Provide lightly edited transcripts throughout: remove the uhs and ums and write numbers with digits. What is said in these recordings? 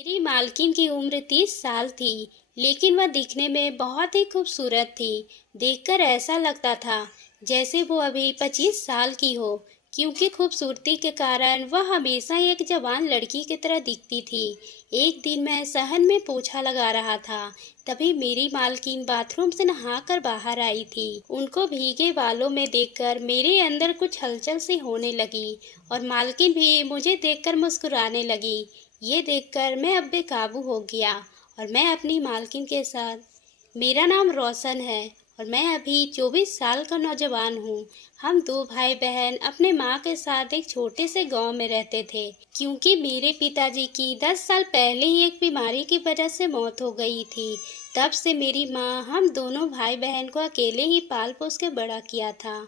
मेरी मालकिन की उम्र 30 साल थी, लेकिन वह दिखने में बहुत ही खूबसूरत थी। देखकर ऐसा लगता था जैसे वो अभी 25 साल की हो, क्योंकि खूबसूरती के कारण वह हमेशा एक जवान लड़की की तरह दिखती थी। एक दिन मैं सहन में पोछा लगा रहा था, तभी मेरी मालकिन बाथरूम से नहाकर बाहर आई थी। उनको भीगे बालों में देखकर मेरे अंदर कुछ हलचल सी होने लगी और मालकिन भी मुझे देखकर मुस्कुराने लगी। ये देखकर मैं अब बेकाबू हो गया और मैं अपनी मालकिन के साथ। मेरा नाम रोशन है और मैं अभी 24 साल का नौजवान हूँ। हम दो भाई बहन अपने माँ के साथ एक छोटे से गांव में रहते थे, क्योंकि मेरे पिताजी की 10 साल पहले ही एक बीमारी की वजह से मौत हो गई थी। तब से मेरी माँ हम दोनों भाई बहन को अकेले ही पाल पोस के बड़ा किया था।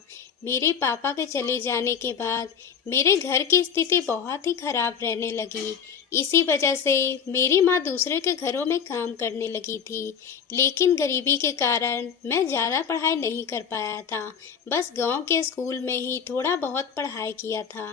मेरे पापा के चले जाने के बाद मेरे घर की स्थिति बहुत ही खराब रहने लगी। इसी वजह से मेरी माँ दूसरे के घरों में काम करने लगी थी, लेकिन गरीबी के कारण मैं ज़्यादा पढ़ाई नहीं कर पाया था। बस गांव के स्कूल में ही थोड़ा बहुत पढ़ाई किया था,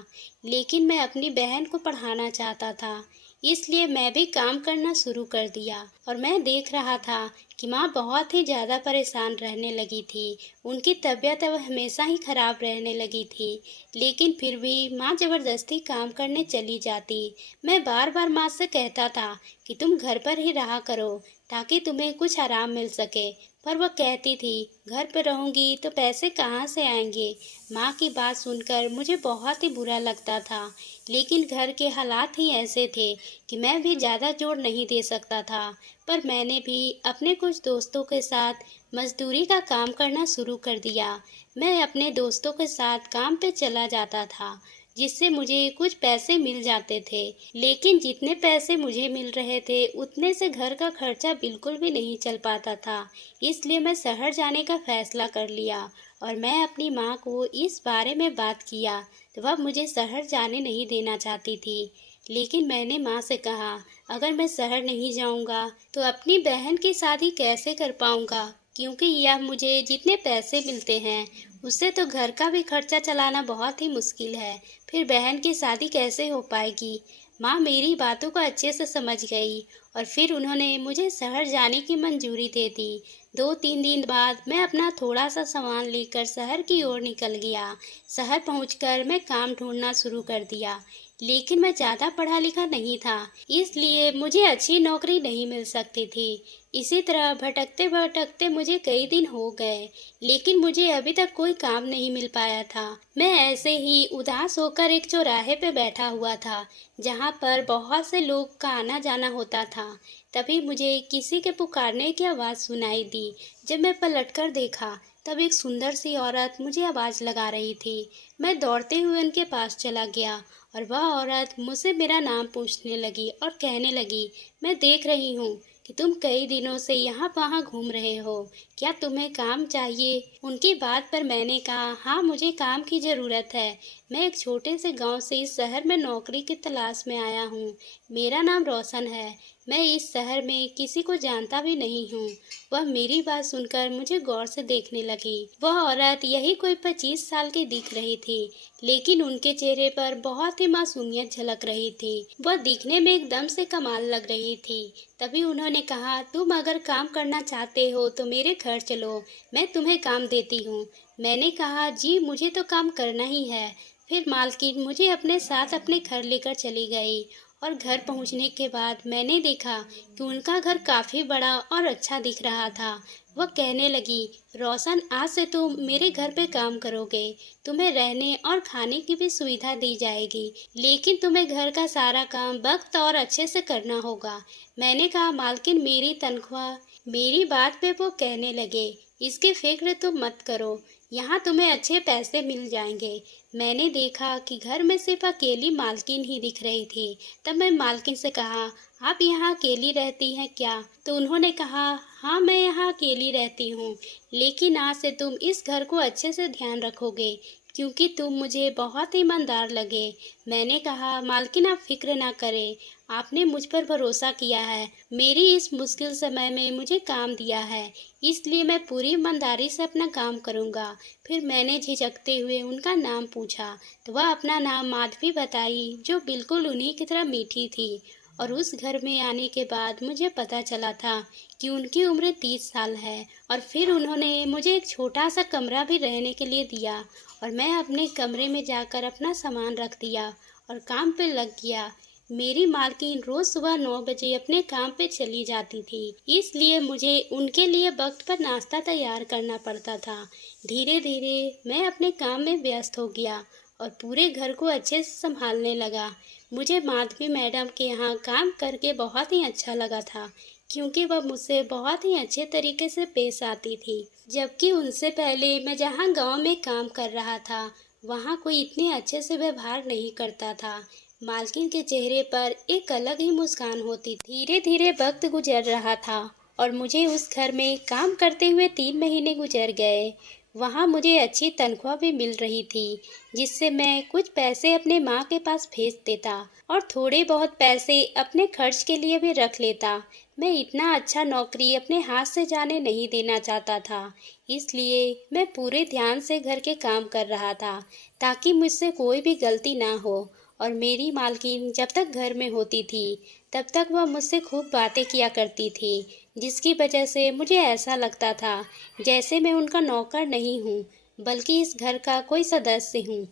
लेकिन मैं अपनी बहन को पढ़ाना चाहता था, इसलिए मैं भी काम करना शुरू कर दिया। और मैं देख रहा था कि माँ बहुत ही ज़्यादा परेशान रहने लगी थी। उनकी तबीयत अब हमेशा ही खराब रहने लगी थी, लेकिन फिर भी माँ ज़बरदस्ती काम करने चली जाती। मैं बार बार माँ से कहता था कि तुम घर पर ही रहा करो, ताकि तुम्हें कुछ आराम मिल सके, पर वह कहती थी घर पर रहूंगी तो पैसे कहाँ से आएंगे। माँ की बात सुनकर मुझे बहुत ही बुरा लगता था, लेकिन घर के हालात ही ऐसे थे कि मैं भी ज़्यादा जोर नहीं दे सकता था। पर मैंने भी अपने कुछ दोस्तों के साथ मजदूरी का काम करना शुरू कर दिया। मैं अपने दोस्तों के साथ काम पे चला जाता था, जिससे मुझे कुछ पैसे मिल जाते थे, लेकिन जितने पैसे मुझे मिल रहे थे उतने से घर का खर्चा बिल्कुल भी नहीं चल पाता था। इसलिए मैं शहर जाने का फैसला कर लिया और मैं अपनी माँ को इस बारे में बात किया, तो वह मुझे शहर जाने नहीं देना चाहती थी। लेकिन मैंने माँ से कहा, अगर मैं शहर नहीं जाऊँगा तो अपनी बहन की शादी कैसे कर पाऊँगा, क्योंकि यह मुझे जितने पैसे मिलते हैं उससे तो घर का भी खर्चा चलाना बहुत ही मुश्किल है। फिर बहन की शादी कैसे हो पाएगी। माँ मेरी बातों को अच्छे से समझ गई और फिर उन्होंने मुझे शहर जाने की मंजूरी दे दी। 2-3 दिन बाद मैं अपना थोड़ा सा सामान लेकर शहर की ओर निकल गया। शहर पहुंचकर मैं काम ढूंढना शुरू कर दिया, लेकिन मैं ज़्यादा पढ़ा लिखा नहीं था, इसलिए मुझे अच्छी नौकरी नहीं मिल सकती थी। इसी तरह भटकते भटकते मुझे कई दिन हो गए, लेकिन मुझे अभी तक कोई काम नहीं मिल पाया था। मैं ऐसे ही उदास होकर एक चौराहे पे बैठा हुआ था, जहाँ पर बहुत से लोग का आना जाना होता था। तभी मुझे किसी के पुकारने की आवाज़ सुनाई दी। जब मैं पलटकर देखा, तब एक सुंदर सी औरत मुझे आवाज़ लगा रही थी। मैं दौड़ते हुए उनके पास चला गया और वह औरत मुझसे मेरा नाम पूछने लगी और कहने लगी, मैं देख रही हूँ कि तुम कई दिनों से यहाँ वहाँ घूम रहे हो, क्या तुम्हें काम चाहिए। उनकी बात पर मैंने कहा, हाँ मुझे काम की ज़रूरत है। मैं एक छोटे से गांव से इस शहर में नौकरी की तलाश में आया हूँ। मेरा नाम रोशन है। मैं इस शहर में किसी को जानता भी नहीं हूँ। वह मेरी बात सुनकर मुझे गौर से देखने लगी। वह औरत यही कोई 25 साल की दिख रही थी, लेकिन उनके चेहरे पर बहुत ही मासूमियत झलक रही थी। वह दिखने में एकदम से कमाल लग रही थी। तभी उन्होंने कहा, तुम अगर काम करना चाहते हो तो मेरे घर चलो, मैं तुम्हें काम देती हूँ। मैंने कहा, जी मुझे तो काम करना ही है। फिर मालकिन मुझे अपने साथ अपने घर लेकर चली गई और घर पहुंचने के बाद मैंने देखा कि उनका घर काफ़ी बड़ा और अच्छा दिख रहा था। वह कहने लगी, रोशन आज से तुम मेरे घर पे काम करोगे, तुम्हें रहने और खाने की भी सुविधा दी जाएगी, लेकिन तुम्हें घर का सारा काम वक्त और अच्छे से करना होगा। मैंने कहा, मालकिन मेरी तनख्वाह। मेरी बात पे वो कहने लगे, इसकी फिक्र तुम मत करो, यहाँ तुम्हें अच्छे पैसे मिल जाएंगे। मैंने देखा कि घर में सिर्फ अकेली मालकिन ही दिख रही थी। तब मैं मालकिन से कहा, आप यहाँ अकेली रहती हैं क्या। तो उन्होंने कहा, हाँ मैं यहाँ अकेली रहती हूँ, लेकिन आज से तुम इस घर को अच्छे से ध्यान रखोगे, क्योंकि तुम मुझे बहुत ईमानदार लगे। मैंने कहा, मालकिन आप फिक्र ना करें, आपने मुझ पर भरोसा किया है, मेरी इस मुश्किल समय में मुझे काम दिया है, इसलिए मैं पूरी ईमानदारी से अपना काम करूँगा। फिर मैंने झिझकते हुए उनका नाम पूछा, तो वह अपना नाम माधवी बताई, जो बिल्कुल उन्हीं की तरह मीठी थी। और उस घर में आने के बाद मुझे पता चला था कि उनकी उम्र 30 साल है। और फिर उन्होंने मुझे एक छोटा सा कमरा भी रहने के लिए दिया और मैं अपने कमरे में जाकर अपना सामान रख दिया और काम पे लग गया। मेरी मालकिन रोज सुबह 9 बजे अपने काम पे चली जाती थी, इसलिए मुझे उनके लिए वक्त पर नाश्ता तैयार करना पड़ता था। धीरे धीरे मैं अपने काम में व्यस्त हो गया और पूरे घर को अच्छे से संभालने लगा। मुझे माधवी मैडम के यहाँ काम करके बहुत ही अच्छा लगा था, क्योंकि वह मुझसे बहुत ही अच्छे तरीके से पेश आती थी। जबकि उनसे पहले मैं जहाँ गांव में काम कर रहा था, वहाँ कोई इतने अच्छे से व्यवहार नहीं करता था। मालकिन के चेहरे पर एक अलग ही मुस्कान होती थी। धीरे धीरे वक्त गुजर रहा था और मुझे उस घर में काम करते हुए 3 महीने गुजर गए। वहाँ मुझे अच्छी तनख्वाह भी मिल रही थी, जिससे मैं कुछ पैसे अपने माँ के पास भेज देता और थोड़े बहुत पैसे अपने खर्च के लिए भी रख लेता। मैं इतना अच्छा नौकरी अपने हाथ से जाने नहीं देना चाहता था, इसलिए मैं पूरे ध्यान से घर के काम कर रहा था ताकि मुझसे कोई भी गलती ना हो। और मेरी मालकिन जब तक घर में होती थी तब तक वह मुझसे खूब बातें किया करती थी, जिसकी वजह से मुझे ऐसा लगता था जैसे मैं उनका नौकर नहीं हूँ, बल्कि इस घर का कोई सदस्य हूँ।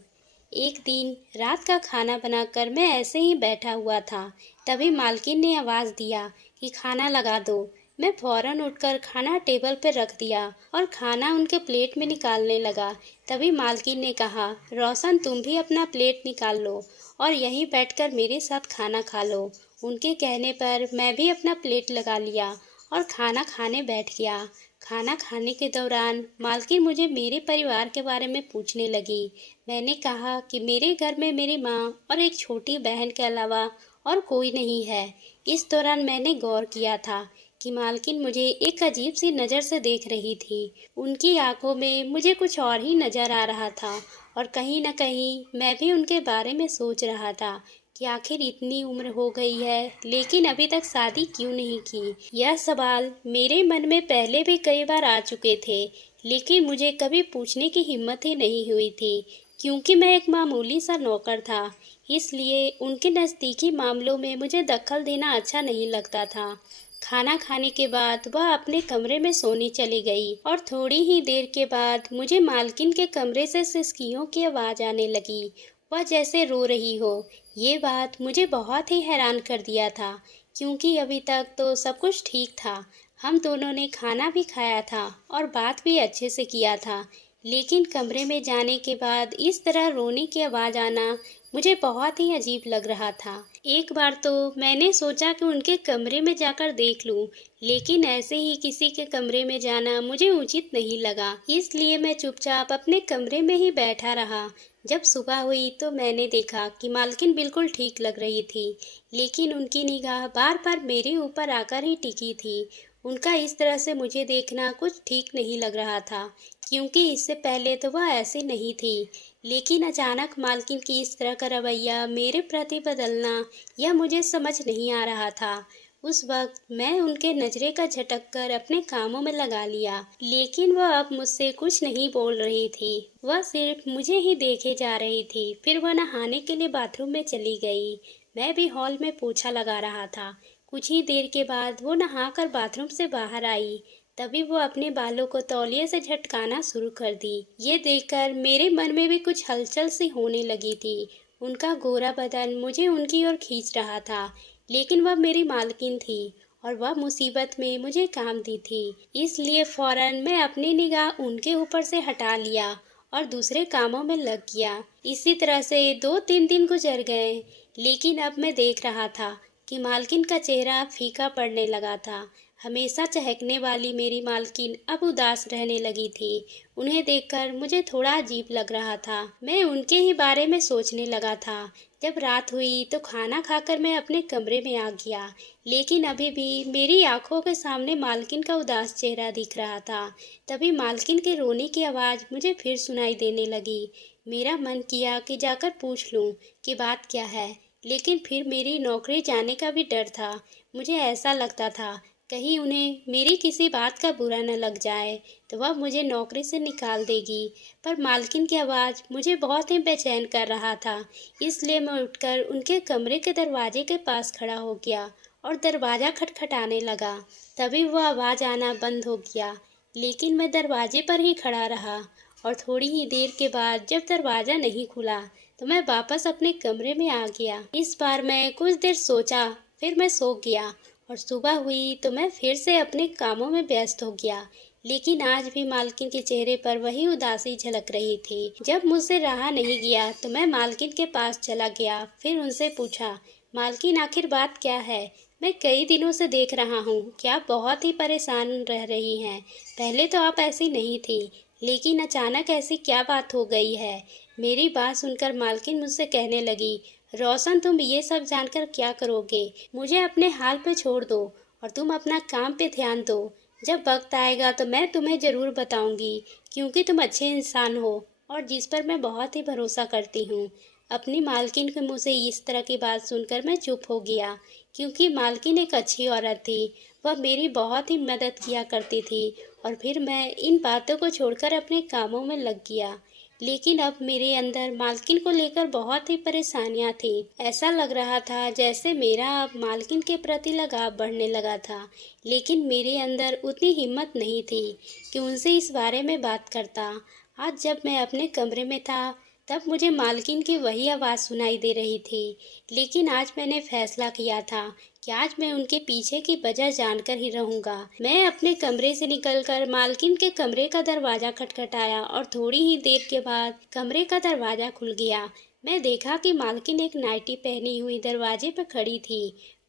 एक दिन रात का खाना बनाकर मैं ऐसे ही बैठा हुआ था, तभी मालकिन ने आवाज़ दिया कि खाना लगा दो। मैं फौरन उठकर खाना टेबल पर रख दिया और खाना उनके प्लेट में निकालने लगा। तभी मालकिन ने कहा, रोशन तुम भी अपना प्लेट निकाल लो और यहीं बैठकर मेरे साथ खाना खा लो। उनके कहने पर मैं भी अपना प्लेट लगा लिया और खाना खाने बैठ गया। खाना खाने के दौरान मालकिन मुझे मेरे परिवार के बारे में पूछने लगी। मैंने कहा कि मेरे घर में मेरी माँ और एक छोटी बहन के अलावा और कोई नहीं है। इस दौरान मैंने गौर किया था कि मालकिन मुझे एक अजीब सी नज़र से देख रही थी। उनकी आंखों में मुझे कुछ और ही नज़र आ रहा था और कहीं न कहीं मैं भी उनके बारे में सोच रहा था कि आखिर इतनी उम्र हो गई है लेकिन अभी तक शादी क्यों नहीं की। यह सवाल मेरे मन में पहले भी कई बार आ चुके थे, लेकिन मुझे कभी पूछने की हिम्मत ही नहीं हुई थी, क्योंकि मैं एक मामूली सा नौकर था। इसलिए उनके नज़दीकी मामलों में मुझे दखल देना अच्छा नहीं लगता था। खाना खाने के बाद वह अपने कमरे में सोने चली गई और थोड़ी ही देर के बाद मुझे मालकिन के कमरे से सिसकियों की आवाज़ आने लगी, वह जैसे रो रही हो। ये बात मुझे बहुत ही हैरान कर दिया था, क्योंकि अभी तक तो सब कुछ ठीक था। हम दोनों ने खाना भी खाया था और बात भी अच्छे से किया था, लेकिन कमरे में जाने के बाद इस तरह रोने की आवाज़ आना मुझे बहुत ही अजीब लग रहा था। एक बार तो मैंने सोचा कि उनके कमरे में जाकर देख लूं, लेकिन ऐसे ही किसी के कमरे में जाना मुझे उचित नहीं लगा, इसलिए मैं चुपचाप अपने कमरे में ही बैठा रहा। जब सुबह हुई तो मैंने देखा कि मालकिन बिल्कुल ठीक लग रही थी, लेकिन उनकी निगाह बार बार मेरे ऊपर आकर ही टिकी थी। उनका इस तरह से मुझे देखना कुछ ठीक नहीं लग रहा था, क्योंकि इससे पहले तो वह ऐसी नहीं थी। लेकिन अचानक मालकिन की इस तरह का रवैया मेरे प्रति बदलना, यह मुझे समझ नहीं आ रहा था। उस वक्त मैं उनके नजरे का झटक कर अपने कामों में लगा लिया, लेकिन वह अब मुझसे कुछ नहीं बोल रही थी। वह सिर्फ मुझे ही देखे जा रही थी। फिर वह नहाने के लिए बाथरूम में चली गई। मैं भी हॉल में पोछा लगा रहा था। कुछ ही देर के बाद वो नहाकर बाथरूम से बाहर आई। तभी वो अपने बालों को तौलिए से झटकाना शुरू कर दी। ये देखकर मेरे मन में भी कुछ हलचल सी होने लगी थी। उनका गोरा बदन मुझे उनकी ओर खींच रहा था, लेकिन वह मेरी मालकिन थी और वह मुसीबत में मुझे काम दी थी। इसलिए फौरन मैं अपनी निगाह उनके ऊपर से हटा लिया और दूसरे कामों में लग गया। इसी तरह से 2-3 दिन गुजर गए, लेकिन अब मैं देख रहा था कि मालकिन का चेहरा फीका पड़ने लगा था। हमेशा चहकने वाली मेरी मालकिन अब उदास रहने लगी थी। उन्हें देखकर मुझे थोड़ा अजीब लग रहा था। मैं उनके ही बारे में सोचने लगा था। जब रात हुई तो खाना खाकर मैं अपने कमरे में आ गया, लेकिन अभी भी मेरी आंखों के सामने मालकिन का उदास चेहरा दिख रहा था। तभी मालकिन के रोने की आवाज़ मुझे फिर सुनाई देने लगी। मेरा मन किया कि जाकर पूछ लूं कि बात क्या है, लेकिन फिर मेरी नौकरी जाने का भी डर था। मुझे ऐसा लगता था कहीं उन्हें मेरी किसी बात का बुरा न लग जाए तो वह मुझे नौकरी से निकाल देगी। पर मालकिन की आवाज़ मुझे बहुत ही बेचैन कर रहा था, इसलिए मैं उठकर उनके कमरे के दरवाजे के पास खड़ा हो गया और दरवाज़ा खटखटाने लगा। तभी वह आवाज़ आना बंद हो गया, लेकिन मैं दरवाजे पर ही खड़ा रहा और थोड़ी ही देर के बाद जब दरवाज़ा नहीं खुला तो मैं वापस अपने कमरे में आ गया। इस बार मैं कुछ देर सोचा, फिर मैं सो गया और सुबह हुई तो मैं फिर से अपने कामों में व्यस्त हो गया। लेकिन आज भी मालकिन के चेहरे पर वही उदासी झलक रही थी। जब मुझसे रहा नहीं गया तो मैं मालकिन के पास चला गया। फिर उनसे पूछा, मालकिन आखिर बात क्या है? मैं कई दिनों से देख रहा हूँ कि आप बहुत ही परेशान रह रही हैं। पहले तो आप ऐसी नहीं थी, लेकिन अचानक ऐसी क्या बात हो गई है? मेरी बात सुनकर मालकिन मुझसे कहने लगी, रोशन तुम ये सब जानकर क्या करोगे? मुझे अपने हाल पे छोड़ दो और तुम अपना काम पे ध्यान दो। जब वक्त आएगा तो मैं तुम्हें ज़रूर बताऊंगी, क्योंकि तुम अच्छे इंसान हो और जिस पर मैं बहुत ही भरोसा करती हूँ। अपनी मालकिन के मुँह से इस तरह की बात सुनकर मैं चुप हो गया, क्योंकि मालकिन एक अच्छी औरत थी। वह मेरी बहुत ही मदद किया करती थी और फिर मैं इन बातों को छोड़कर अपने कामों में लग गया। लेकिन अब मेरे अंदर मालकिन को लेकर बहुत ही परेशानियां थी। ऐसा लग रहा था जैसे मेरा अब मालकिन के प्रति लगाव बढ़ने लगा था, लेकिन मेरे अंदर उतनी हिम्मत नहीं थी कि उनसे इस बारे में बात करता। आज जब मैं अपने कमरे में था तब मुझे मालकिन की वही आवाज़ सुनाई दे रही थी, लेकिन आज मैंने फैसला किया था कि आज मैं उनके पीछे की वजह जानकर ही रहूंगा। मैं अपने कमरे से निकलकर मालकिन के कमरे का दरवाज़ा खटखटाया और थोड़ी ही देर के बाद कमरे का दरवाज़ा खुल गया। मैं देखा कि मालकिन एक नाइटी पहनी हुई दरवाजे पर खड़ी थी।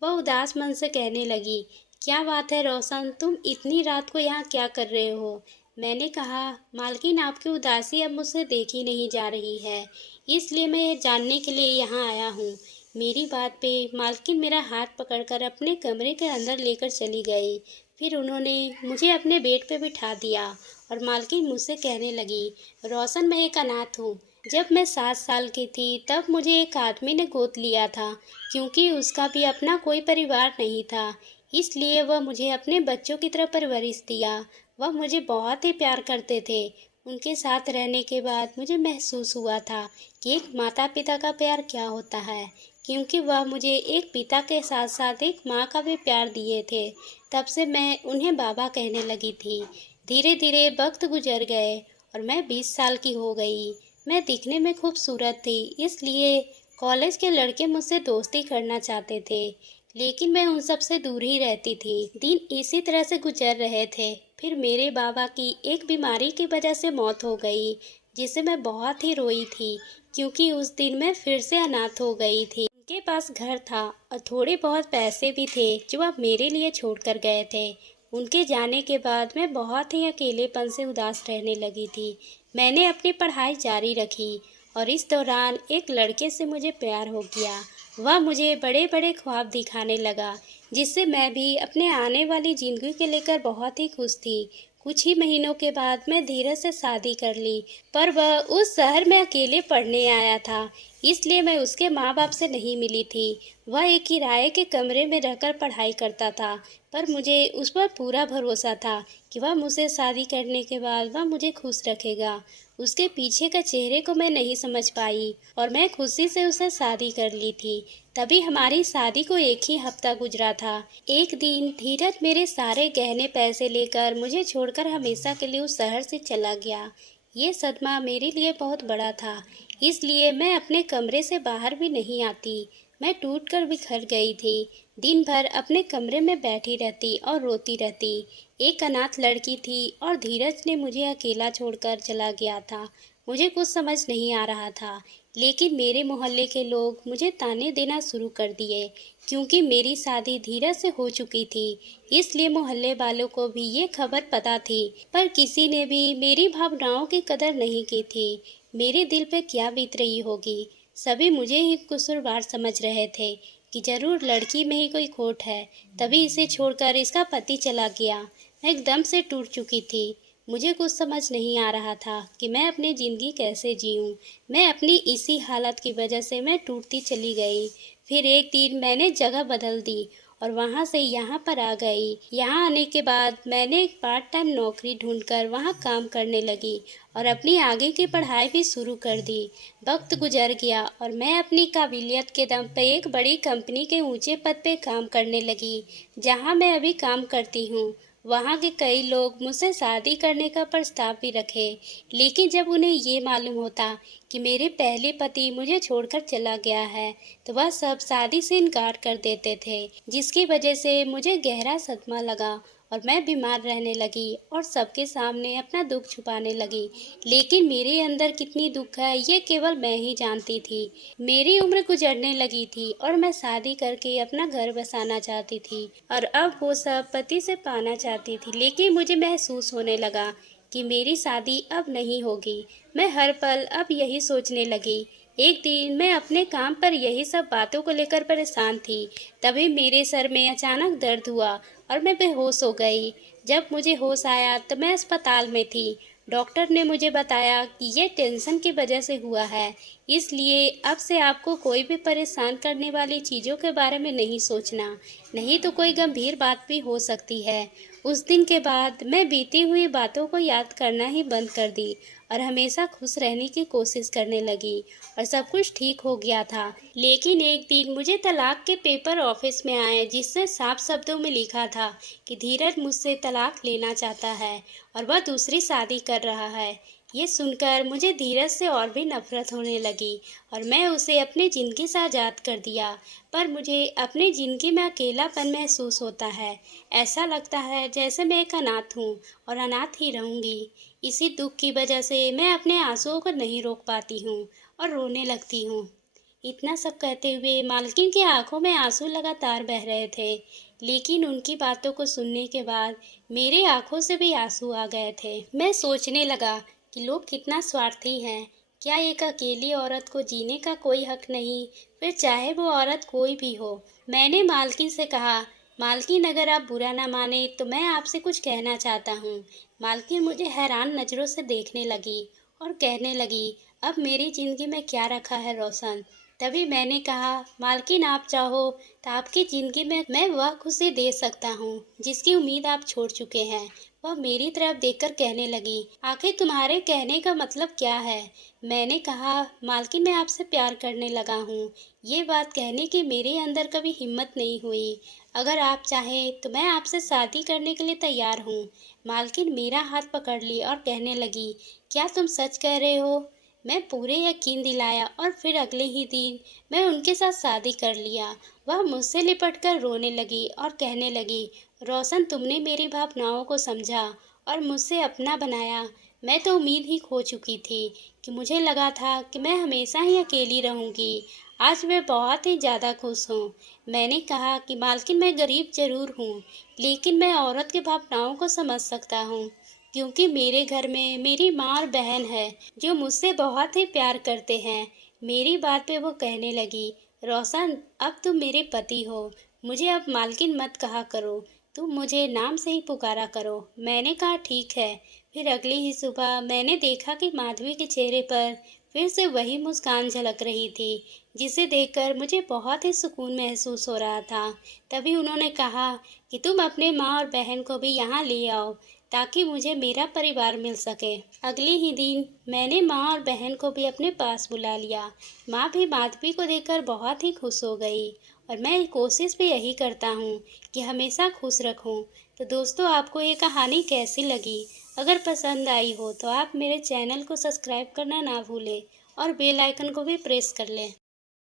वह उदास मन से कहने लगी, क्या बात है रोशन, तुम इतनी रात को यहाँ क्या कर रहे हो? मैंने कहा, मालकिन आपकी उदासी अब मुझसे देखी नहीं जा रही है, इसलिए मैं ये जानने के लिए यहाँ आया हूँ। मेरी बात पे मालकिन मेरा हाथ पकड़कर अपने कमरे के अंदर लेकर चली गई। फिर उन्होंने मुझे अपने बेड पे बिठा दिया और मालकिन मुझसे कहने लगी, रोशन मैं एक अनाथ हूँ। जब मैं 7 साल की थी तब मुझे एक आदमी ने गोद लिया था, क्योंकि उसका भी अपना कोई परिवार नहीं था, इसलिए वह मुझे अपने बच्चों की तरह परवरिश दिया। वह मुझे बहुत ही प्यार करते थे। उनके साथ रहने के बाद मुझे महसूस हुआ था कि एक माता पिता का प्यार क्या होता है, क्योंकि वह मुझे एक पिता के साथ साथ एक माँ का भी प्यार दिए थे। तब से मैं उन्हें बाबा कहने लगी थी। धीरे धीरे वक्त गुजर गए और मैं 20 साल की हो गई। मैं दिखने में खूबसूरत थी, इसलिए कॉलेज के लड़के मुझसे दोस्ती करना चाहते थे, लेकिन मैं उन सब से दूर ही रहती थी। दिन इसी तरह से गुजर रहे थे। फिर मेरे बाबा की एक बीमारी की वजह से मौत हो गई, जिसे मैं बहुत ही रोई थी, क्योंकि उस दिन मैं फिर से अनाथ हो गई थी। उनके पास घर था और थोड़े बहुत पैसे भी थे जो अब मेरे लिए छोड़कर गए थे। उनके जाने के बाद मैं बहुत ही अकेलेपन से उदास रहने लगी थी। मैंने अपनी पढ़ाई जारी रखी और इस दौरान एक लड़के से मुझे प्यार हो गया। वह मुझे बड़े बड़े ख्वाब दिखाने लगा, जिससे मैं भी अपने आने वाली ज़िंदगी के लेकर बहुत ही खुश थी। कुछ ही महीनों के बाद मैं धीरज से शादी कर ली, पर वह उस शहर में अकेले पढ़ने आया था, इसलिए मैं उसके माँ बाप से नहीं मिली थी। वह एक किराए के कमरे में रहकर पढ़ाई करता था, पर मुझे उस पर पूरा भरोसा था कि वह मुझसे शादी करने के बाद वह मुझे खुश रखेगा। उसके पीछे का चेहरे को मैं नहीं समझ पाई और मैं खुशी से उसे शादी कर ली थी। तभी हमारी शादी को एक ही हफ्ता गुजरा था। एक दिन धीरज मेरे सारे गहने पैसे लेकर मुझे छोड़कर हमेशा के लिए उस शहर से चला गया। ये सदमा मेरे लिए बहुत बड़ा था, इसलिए मैं अपने कमरे से बाहर भी नहीं आती। मैं टूटकर बिखर गई थी। दिन भर अपने कमरे में बैठी रहती और रोती रहती। एक अनाथ लड़की थी और धीरज ने मुझे अकेला छोड़कर चला गया था। मुझे कुछ समझ नहीं आ रहा था, लेकिन मेरे मोहल्ले के लोग मुझे ताने देना शुरू कर दिए, क्योंकि मेरी शादी धीरज से हो चुकी थी। इसलिए मोहल्ले वालों को भी ये खबर पता थी, पर किसी ने भी मेरी भावनाओं की कदर नहीं की थी। मेरे दिल पे क्या बीत रही होगी। सभी मुझे ही कसूरवार समझ रहे थे कि जरूर लड़की में ही कोई खोट है, तभी इसे छोड़कर इसका पति चला गया। मैं एकदम से टूट चुकी थी। मुझे कुछ समझ नहीं आ रहा था कि मैं अपनी ज़िंदगी कैसे जीऊँ। मैं अपनी इसी हालत की वजह से मैं टूटती चली गई। फिर एक दिन मैंने जगह बदल दी और वहाँ से यहाँ पर आ गई। यहाँ आने के बाद मैंने एक पार्ट टाइम नौकरी ढूंढकर वहाँ काम करने लगी और अपनी आगे की पढ़ाई भी शुरू कर दी। वक्त गुजर गया और मैं अपनी काबिलियत के दम पे एक बड़ी कंपनी के ऊंचे पद पे काम करने लगी, जहाँ मैं अभी काम करती हूँ। वहाँ के कई लोग मुझसे शादी करने का प्रस्ताव भी रखे, लेकिन जब उन्हें ये मालूम होता कि मेरे पहले पति मुझे छोड़कर चला गया है, तो वह सब शादी से इनकार कर देते थे, जिसकी वजह से मुझे गहरा सदमा लगा और मैं बीमार रहने लगी और सबके सामने अपना दुख छुपाने लगी। लेकिन मेरे अंदर कितनी दुख है ये केवल मैं ही जानती थी। मेरी उम्र गुजरने लगी थी और मैं शादी करके अपना घर बसाना चाहती थी और अब वो सब पति से पाना चाहती थी। लेकिन मुझे महसूस होने लगा कि मेरी शादी अब नहीं होगी। मैं हर पल अब यही सोचने लगी। एक दिन मैं अपने काम पर यही सब बातों को लेकर परेशान थी। तभी मेरे सर में अचानक दर्द हुआ और मैं बेहोश हो गई। जब मुझे होश आया तो मैं अस्पताल में थी। डॉक्टर ने मुझे बताया कि ये टेंशन की वजह से हुआ है, इसलिए अब से आपको कोई भी परेशान करने वाली चीज़ों के बारे में नहीं सोचना, नहीं तो कोई गंभीर बात भी हो सकती है। उस दिन के बाद मैं बीती हुई बातों को याद करना ही बंद कर दी और हमेशा खुश रहने की कोशिश करने लगी और सब कुछ ठीक हो गया था। लेकिन एक दिन मुझे तलाक के पेपर ऑफिस में आए, जिससे साफ शब्दों में लिखा था कि धीरज मुझसे तलाक लेना चाहता है और वह दूसरी शादी कर रहा है। ये सुनकर मुझे धीरज से और भी नफरत होने लगी और मैं उसे अपनी ज़िंदगी से आज़ाद कर दिया। पर मुझे अपनी ज़िंदगी में अकेलापन महसूस होता है। ऐसा लगता है जैसे मैं एक अनाथ हूँ और अनाथ ही रहूँगी। इसी दुख की वजह से मैं अपने आंसुओं को नहीं रोक पाती हूँ और रोने लगती हूँ। इतना सब कहते हुए मालकिन की आंखों में आंसू लगातार बह रहे थे, लेकिन उनकी बातों को सुनने के बाद मेरी आंखों से भी आंसू आ गए थे। मैं सोचने लगा कि लोग कितना स्वार्थी हैं। क्या एक अकेली औरत को जीने का कोई हक नहीं, फिर चाहे वो औरत कोई भी हो। मैंने मालकिन से कहा, मालकिन अगर आप बुरा ना माने तो मैं आपसे कुछ कहना चाहता हूँ। मालकिन मुझे हैरान नज़रों से देखने लगी और कहने लगी, अब मेरी ज़िंदगी में क्या रखा है रोशन। तभी मैंने कहा, मालकिन आप चाहो तो आपकी ज़िंदगी में मैं वह खुशी दे सकता हूँ जिसकी उम्मीद आप छोड़ चुके हैं। वह मेरी तरफ देखकर कहने लगी, आखिर तुम्हारे कहने का मतलब क्या है। मैंने कहा, मालकिन मैं आपसे प्यार करने लगा हूँ। ये बात कहने की मेरे अंदर कभी हिम्मत नहीं हुई। अगर आप चाहें तो मैं आपसे शादी करने के लिए तैयार हूँ। मालकिन मेरा हाथ पकड़ ली और कहने लगी, क्या तुम सच कह रहे हो। मैं पूरे यकीन दिलाया और फिर अगले ही दिन मैं उनके साथ शादी कर लिया। वह मुझसे लिपटकर रोने लगी और कहने लगी, रोशन तुमने मेरी भावनाओं को समझा और मुझसे अपना बनाया। मैं तो उम्मीद ही खो चुकी थी कि मुझे लगा था कि मैं हमेशा ही अकेली रहूंगी। आज मैं बहुत ही ज़्यादा खुश हूँ। मैंने कहा कि मालकिन मैं गरीब जरूर हूँ, लेकिन मैं औरत की भावनाओं को समझ सकता हूँ, क्योंकि मेरे घर में मेरी माँ और बहन है जो मुझसे बहुत ही प्यार करते हैं। मेरी बात पे वो कहने लगी, रोशन अब तुम मेरे पति हो, मुझे अब मालकिन मत कहा करो, तुम मुझे नाम से ही पुकारा करो। मैंने कहा ठीक है। फिर अगली ही सुबह मैंने देखा कि माधवी के चेहरे पर फिर से वही मुस्कान झलक रही थी, जिसे देखकर मुझे बहुत ही सुकून महसूस हो रहा था। तभी उन्होंने कहा कि तुम अपने माँ और बहन को भी यहाँ ले आओ, ताकि मुझे मेरा परिवार मिल सके। अगले ही दिन मैंने माँ और बहन को भी अपने पास बुला लिया। माँ भी माधवी को देखकर बहुत ही खुश हो गई और मैं कोशिश भी यही करता हूँ कि हमेशा खुश रखूँ। तो दोस्तों, आपको ये कहानी कैसी लगी? अगर पसंद आई हो तो आप मेरे चैनल को सब्सक्राइब करना ना भूलें और बेल आइकन को भी प्रेस कर लें।